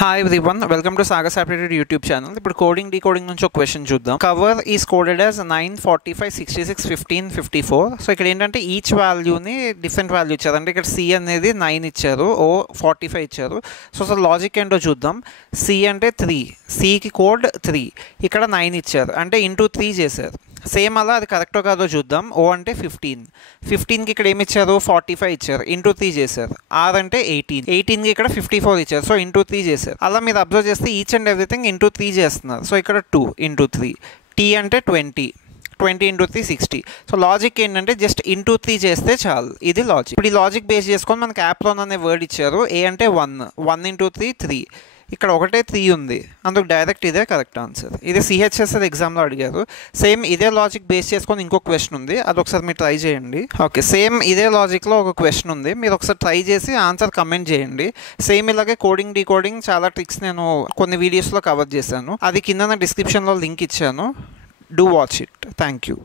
Hi everyone, welcome to Saga Separated YouTube channel. ఇప్పుడు coding decoding నుంచి ఒక question చూద్దాం. Cover is coded as 9, 45, 66, 15, 54. So ఇక్కడ ఏంటంటే ఈచ్ వాల్యూని డిఫరెంట్ వాల్యూ ఇచ్చారు. అంటే ఇక్కడ సి అనేది 9 ఇచ్చారు, ఓ 45 ఇచ్చారు. సో లాజిక్ ఏంటో చూద్దాం. సి అంటే 3, సికి కోడ్ 3, ఇక్కడ 9 ఇచ్చారు అంటే ఇంటూ 3 చేశారు. సేమ్ అలా అది కరెక్టో కాదో చూద్దాం. ఓ అంటే 15, 15కి ఇక్కడ ఏమి ఇచ్చారు 45 ఇచ్చారు, ఇంటూ 3 చేశారు. ఆర్ అంటే 18, 18కి ఇక్కడ 54 ఇచ్చారు, సో ఇంటూ 3 చేశారు. అలా మీరు అబ్జర్వ్ చేస్తే ఈచ్ అండ్ ఎవ్రీథింగ్ ఇంటూ 3 చేస్తున్నారు. సో ఇక్కడ 2 ఇంటూ 3, టీ అంటే 20, 20 ఇంటూ 3 60. సో లాజిక్ ఏంటంటే జస్ట్ ఇంటూ 3 చేస్తే చాలు, ఇది లాజిక్. ఇప్పుడు ఈ లాజిక్ బేస్ చేసుకొని మనకి యాప్లోన్ అనే వర్డ్ ఇచ్చారు. ఏ అంటే 1 ఇంటూ 3 3, ఇక్కడ ఒకటే 3 ఉంది, అందుకు డైరెక్ట్ ఇదే కరెక్ట్ ఆన్సర్. ఇది సిహెచ్ఎస్ఎల్ ఎగ్జామ్లో అడిగారు. సేమ్ ఇదే లాజిక్ బేస్ చేసుకొని ఇంకో క్వశ్చన్ ఉంది, అది ఒకసారి మీరు ట్రై చేయండి. ఓకే, సేమ్ ఇదే లాజిక్లో ఒక క్వశ్చన్ ఉంది, మీరు ఒకసారి ట్రై చేసి ఆన్సర్ కమెంట్ చేయండి. సేమ్ ఇలాగే కోడింగ్ డీకోడింగ్ చాలా ట్రిక్స్ నేను కొన్ని వీడియోస్లో కవర్ చేశాను, అది కింద డిస్క్రిప్షన్లో లింక్ ఇచ్చాను. Do watch it. Thank you.